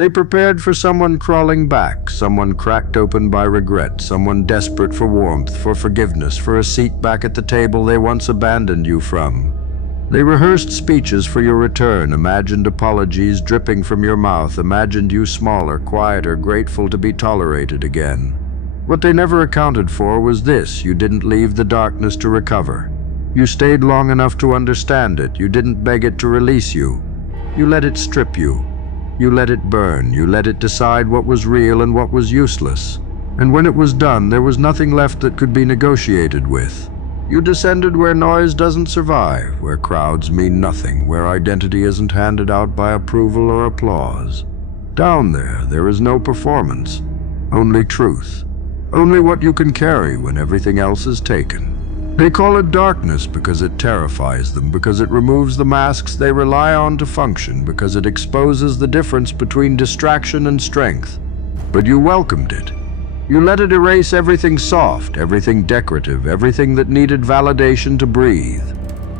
They prepared for someone crawling back, someone cracked open by regret, someone desperate for warmth, for forgiveness, for a seat back at the table they once abandoned you from. They rehearsed speeches for your return, imagined apologies dripping from your mouth, imagined you smaller, quieter, grateful to be tolerated again. What they never accounted for was this: you didn't leave the darkness to recover. You stayed long enough to understand it. You didn't beg it to release you. You let it strip you. You let it burn. You let it decide what was real and what was useless. And when it was done, there was nothing left that could be negotiated with. You descended where noise doesn't survive, where crowds mean nothing, where identity isn't handed out by approval or applause. Down there, there is no performance, only truth. Only what you can carry when everything else is taken. They call it darkness because it terrifies them, because it removes the masks they rely on to function, because it exposes the difference between distraction and strength. But you welcomed it. You let it erase everything soft, everything decorative, everything that needed validation to breathe.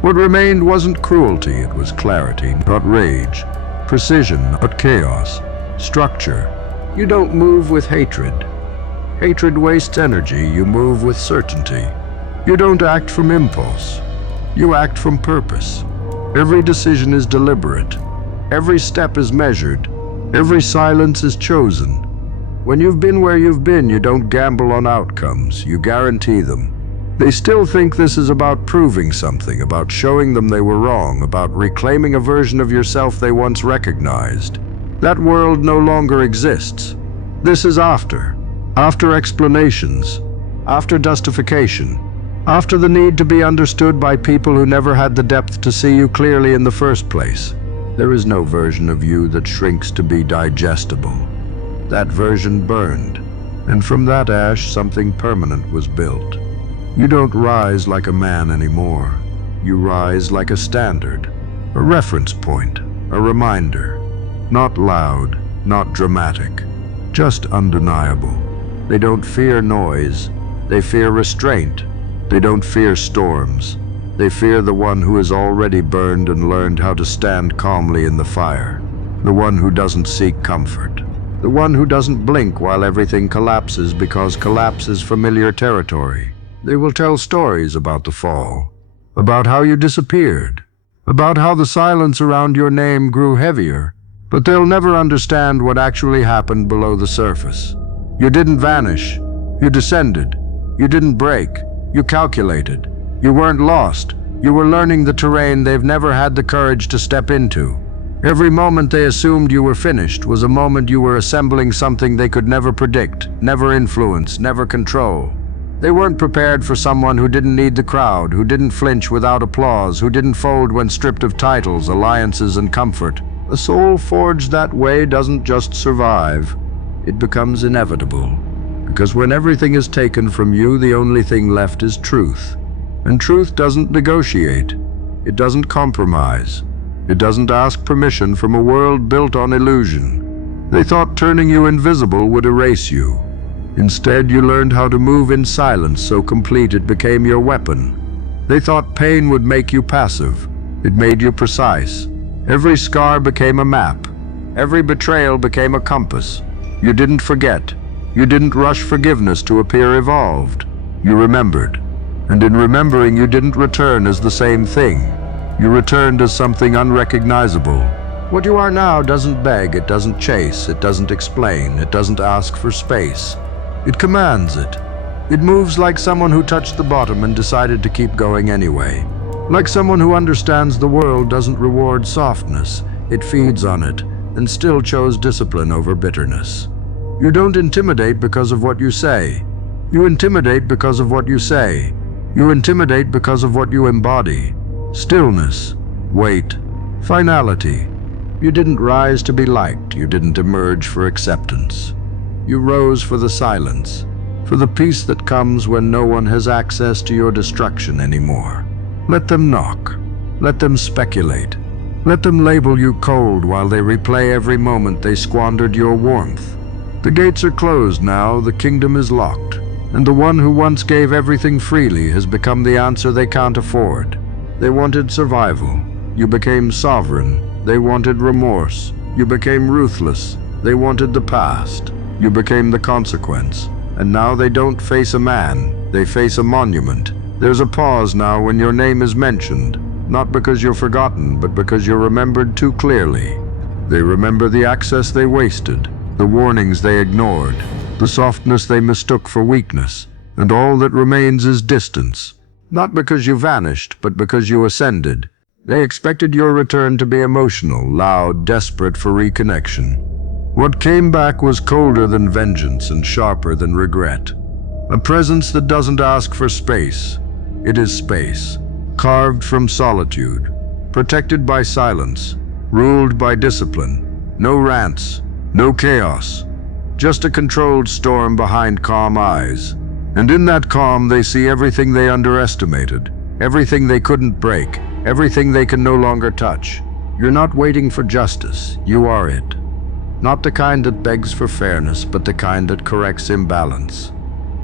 What remained wasn't cruelty, it was clarity, not rage. Precision, not chaos. Structure. You don't move with hatred. Hatred wastes energy, you move with certainty. You don't act from impulse. You act from purpose. Every decision is deliberate. Every step is measured. Every silence is chosen. When you've been where you've been, you don't gamble on outcomes, you guarantee them. They still think this is about proving something, about showing them they were wrong, about reclaiming a version of yourself they once recognized. That world no longer exists. This is after explanations, after justification, after the need to be understood by people who never had the depth to see you clearly in the first place. There is no version of you that shrinks to be digestible. That version burned, and from that ash something permanent was built. You don't rise like a man anymore. You rise like a standard, a reference point, a reminder. Not loud, not dramatic, just undeniable. They don't fear noise, they fear restraint. They don't fear storms. They fear the one who has already burned and learned how to stand calmly in the fire. The one who doesn't seek comfort. The one who doesn't blink while everything collapses, because collapse is familiar territory. They will tell stories about the fall, about how you disappeared, about how the silence around your name grew heavier, but they'll never understand what actually happened below the surface. You didn't vanish. You descended. You didn't break. You calculated. You weren't lost. You were learning the terrain they've never had the courage to step into. Every moment they assumed you were finished was a moment you were assembling something they could never predict, never influence, never control. They weren't prepared for someone who didn't need the crowd, who didn't flinch without applause, who didn't fold when stripped of titles, alliances, and comfort. A soul forged that way doesn't just survive. It becomes inevitable. Because when everything is taken from you, the only thing left is truth. And truth doesn't negotiate. It doesn't compromise. It doesn't ask permission from a world built on illusion. They thought turning you invisible would erase you. Instead, you learned how to move in silence so complete it became your weapon. They thought pain would make you passive. It made you precise. Every scar became a map. Every betrayal became a compass. You didn't forget. You didn't rush forgiveness to appear evolved. You remembered. And in remembering, you didn't return as the same thing. You returned as something unrecognizable. What you are now doesn't beg, it doesn't chase, it doesn't explain, it doesn't ask for space. It commands it. It moves like someone who touched the bottom and decided to keep going anyway. Like someone who understands the world doesn't reward softness, it feeds on it, and still chose discipline over bitterness. You don't intimidate because of what you say. You intimidate because of what you say. You intimidate because of what you embody. Stillness, weight, finality. You didn't rise to be liked. You didn't emerge for acceptance. You rose for the silence, for the peace that comes when no one has access to your destruction anymore. Let them knock. Let them speculate. Let them label you cold while they replay every moment they squandered your warmth. The gates are closed now, the kingdom is locked, and the one who once gave everything freely has become the answer they can't afford. They wanted survival. You became sovereign. They wanted remorse. You became ruthless. They wanted the past. You became the consequence. And now they don't face a man, they face a monument. There's a pause now when your name is mentioned, not because you're forgotten, but because you're remembered too clearly. They remember the access they wasted, the warnings they ignored, the softness they mistook for weakness, and all that remains is distance. Not because you vanished, but because you ascended. They expected your return to be emotional, loud, desperate for reconnection. What came back was colder than vengeance and sharper than regret. A presence that doesn't ask for space. It is space, carved from solitude, protected by silence, ruled by discipline. No rants, no chaos, just a controlled storm behind calm eyes. And in that calm they see everything they underestimated, everything they couldn't break, everything they can no longer touch. You're not waiting for justice, you are it. Not the kind that begs for fairness, but the kind that corrects imbalance.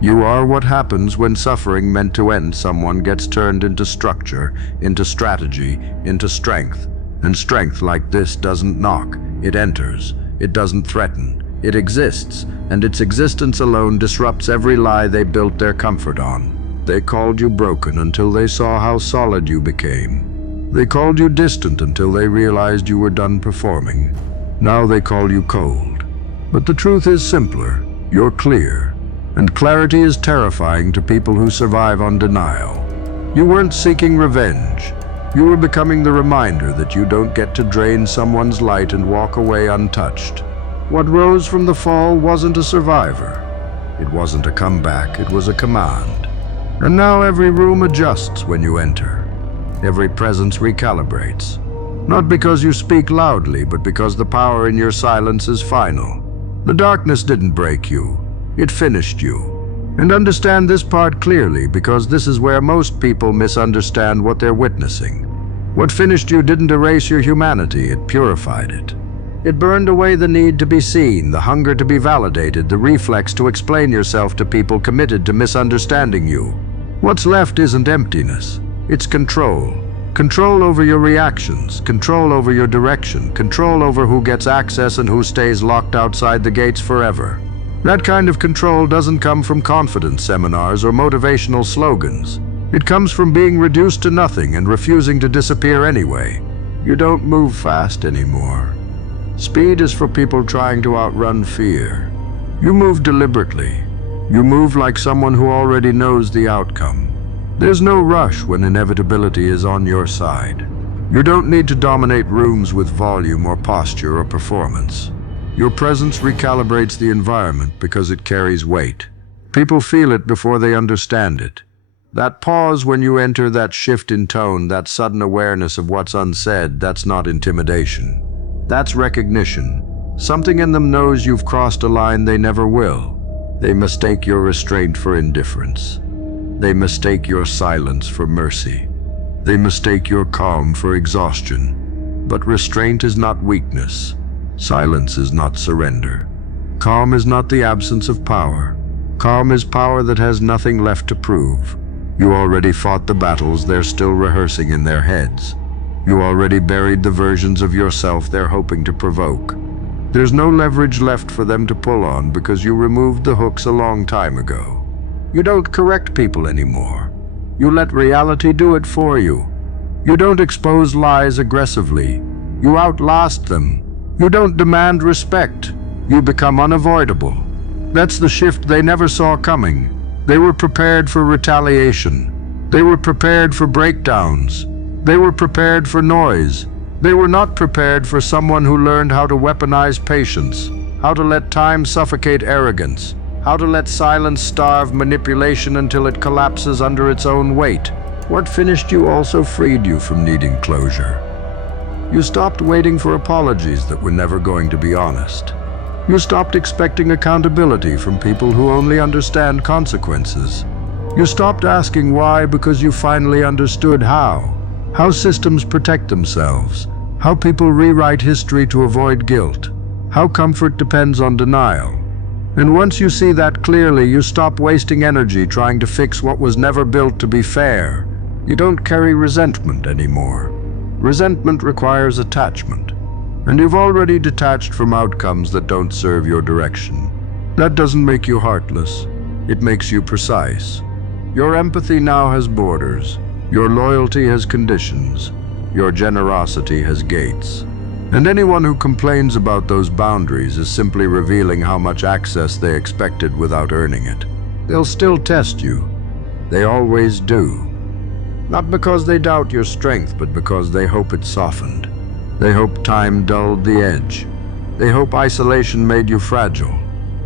You are what happens when suffering meant to end someone gets turned into structure, into strategy, into strength. And strength like this doesn't knock, it enters. It doesn't threaten. It exists, and its existence alone disrupts every lie they built their comfort on. They called you broken until they saw how solid you became. They called you distant until they realized you were done performing. Now they call you cold. But the truth is simpler. You're clear. And clarity is terrifying to people who survive on denial. You weren't seeking revenge. You were becoming the reminder that you don't get to drain someone's light and walk away untouched. What rose from the fall wasn't a survivor. It wasn't a comeback, it was a command. And now every room adjusts when you enter. Every presence recalibrates. Not because you speak loudly, but because the power in your silence is final. The darkness didn't break you, it finished you. And understand this part clearly, because this is where most people misunderstand what they're witnessing. What finished you didn't erase your humanity, it purified it. It burned away the need to be seen, the hunger to be validated, the reflex to explain yourself to people committed to misunderstanding you. What's left isn't emptiness, it's control. Control over your reactions, control over your direction, control over who gets access and who stays locked outside the gates forever. That kind of control doesn't come from confidence seminars or motivational slogans. It comes from being reduced to nothing and refusing to disappear anyway. You don't move fast anymore. Speed is for people trying to outrun fear. You move deliberately. You move like someone who already knows the outcome. There's no rush when inevitability is on your side. You don't need to dominate rooms with volume or posture or performance. Your presence recalibrates the environment because it carries weight. People feel it before they understand it. That pause when you enter, that shift in tone, that sudden awareness of what's unsaid, that's not intimidation. That's recognition. Something in them knows you've crossed a line they never will. They mistake your restraint for indifference. They mistake your silence for mercy. They mistake your calm for exhaustion. But restraint is not weakness. Silence is not surrender. Calm is not the absence of power. Calm is power that has nothing left to prove. You already fought the battles they're still rehearsing in their heads. You already buried the versions of yourself they're hoping to provoke. There's no leverage left for them to pull on because you removed the hooks a long time ago. You don't correct people anymore. You let reality do it for you. You don't expose lies aggressively. You outlast them. You don't demand respect. You become unavoidable. That's the shift they never saw coming. They were prepared for retaliation. They were prepared for breakdowns. They were prepared for noise. They were not prepared for someone who learned how to weaponize patience, how to let time suffocate arrogance, how to let silence starve manipulation until it collapses under its own weight. What finished you also freed you from needing closure. You stopped waiting for apologies that were never going to be honest. You stopped expecting accountability from people who only understand consequences. You stopped asking why because you finally understood how. How systems protect themselves. How people rewrite history to avoid guilt. How comfort depends on denial. And once you see that clearly, you stop wasting energy trying to fix what was never built to be fair. You don't carry resentment anymore. Resentment requires attachment. And you've already detached from outcomes that don't serve your direction. That doesn't make you heartless. It makes you precise. Your empathy now has borders. Your loyalty has conditions. Your generosity has gates. And anyone who complains about those boundaries is simply revealing how much access they expected without earning it. They'll still test you. They always do. Not because they doubt your strength, but because they hope it softened. They hope time dulled the edge. They hope isolation made you fragile.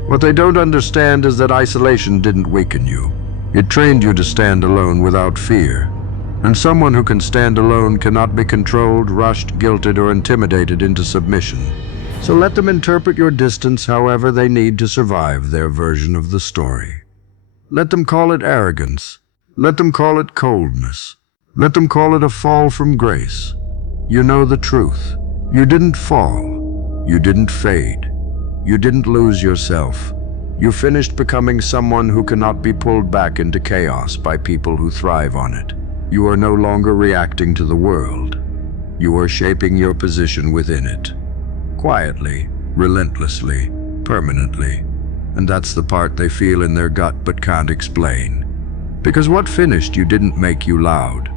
What they don't understand is that isolation didn't weaken you. It trained you to stand alone without fear. And someone who can stand alone cannot be controlled, rushed, guilted, or intimidated into submission. So let them interpret your distance however they need to survive their version of the story. Let them call it arrogance. Let them call it coldness. Let them call it a fall from grace. You know the truth. You didn't fall. You didn't fade. You didn't lose yourself. You finished becoming someone who cannot be pulled back into chaos by people who thrive on it. You are no longer reacting to the world. You are shaping your position within it. Quietly, relentlessly, permanently. And that's the part they feel in their gut but can't explain. Because what finished you didn't make you loud.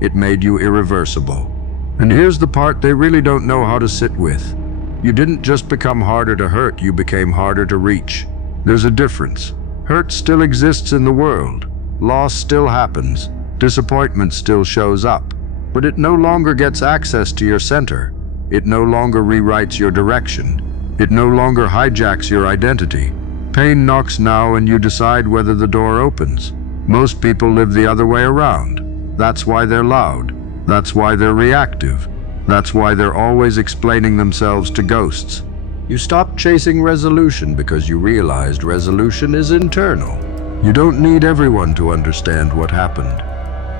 It made you irreversible. And here's the part they really don't know how to sit with. You didn't just become harder to hurt, you became harder to reach. There's a difference. Hurt still exists in the world. Loss still happens. Disappointment still shows up. But it no longer gets access to your center. It no longer rewrites your direction. It no longer hijacks your identity. Pain knocks now and you decide whether the door opens. Most people live the other way around. That's why they're loud. That's why they're reactive. That's why they're always explaining themselves to ghosts. You stopped chasing resolution because you realized resolution is internal. You don't need everyone to understand what happened.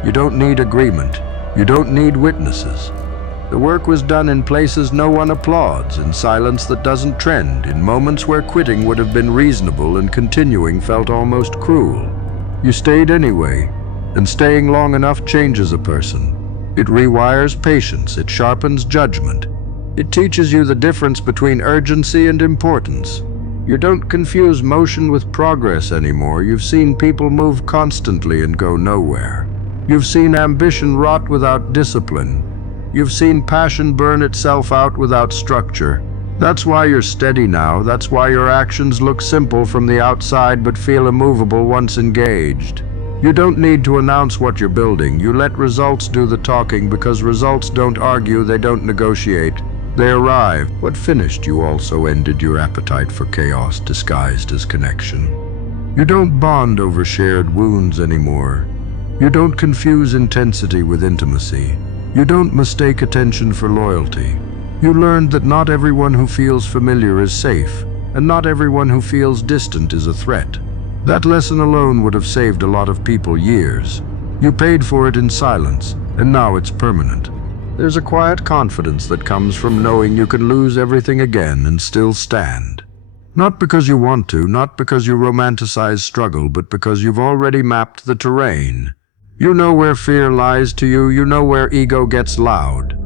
You don't need agreement. You don't need witnesses. The work was done in places no one applauds, in silence that doesn't trend, in moments where quitting would have been reasonable and continuing felt almost cruel. You stayed anyway, and staying long enough changes a person. It rewires patience, it sharpens judgment. It teaches you the difference between urgency and importance. You don't confuse motion with progress anymore. You've seen people move constantly and go nowhere. You've seen ambition rot without discipline. You've seen passion burn itself out without structure. That's why you're steady now. That's why your actions look simple from the outside but feel immovable once engaged. You don't need to announce what you're building. You let results do the talking because results don't argue, they don't negotiate. They arrive. What finished you also ended your appetite for chaos disguised as connection. You don't bond over shared wounds anymore. You don't confuse intensity with intimacy. You don't mistake attention for loyalty. You learned that not everyone who feels familiar is safe, and not everyone who feels distant is a threat. That lesson alone would have saved a lot of people years. You paid for it in silence, and now it's permanent. There's a quiet confidence that comes from knowing you can lose everything again and still stand. Not because you want to, not because you romanticize struggle, but because you've already mapped the terrain. You know where fear lies to you, you know where ego gets loud.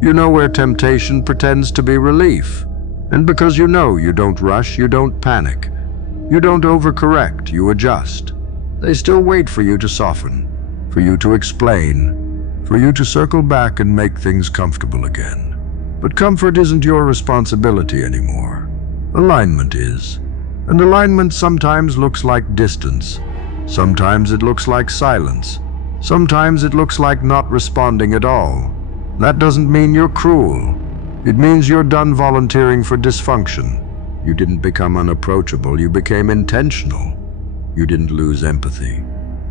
You know where temptation pretends to be relief. And because you know, you don't rush, you don't panic. You don't overcorrect, you adjust. They still wait for you to soften, for you to explain, for you to circle back and make things comfortable again. But comfort isn't your responsibility anymore. Alignment is. And alignment sometimes looks like distance. Sometimes it looks like silence. Sometimes it looks like not responding at all. That doesn't mean you're cruel. It means you're done volunteering for dysfunction. You didn't become unapproachable, you became intentional. You didn't lose empathy.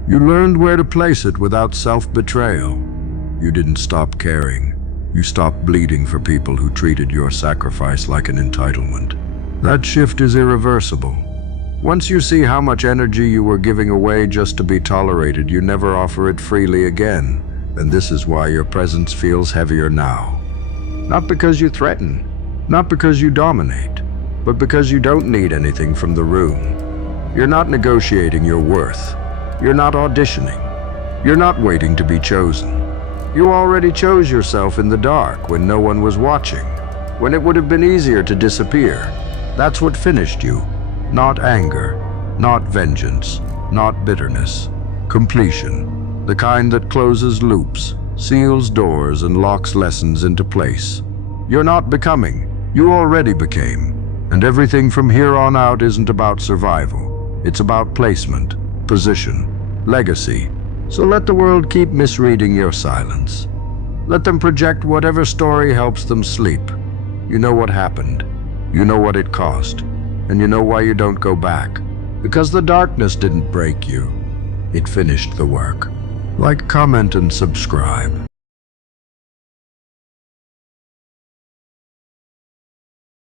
You learned where to place it without self-betrayal. You didn't stop caring. You stopped bleeding for people who treated your sacrifice like an entitlement. That shift is irreversible. Once you see how much energy you were giving away just to be tolerated, you never offer it freely again. And this is why your presence feels heavier now. Not because you threaten, not because you dominate, but because you don't need anything from the room. You're not negotiating your worth. You're not auditioning. You're not waiting to be chosen. You already chose yourself in the dark when no one was watching. when it would have been easier to disappear. That's what finished you. Not anger, not vengeance, not bitterness. Completion. The kind that closes loops, seals doors, and locks lessons into place. You're not becoming, you already became. And everything from here on out isn't about survival. It's about placement, position, legacy. So let the world keep misreading your silence. Let them project whatever story helps them sleep. You know what happened. You know what it cost. And you know why you don't go back. Because the darkness didn't break you. It finished the work. Like, comment, and subscribe.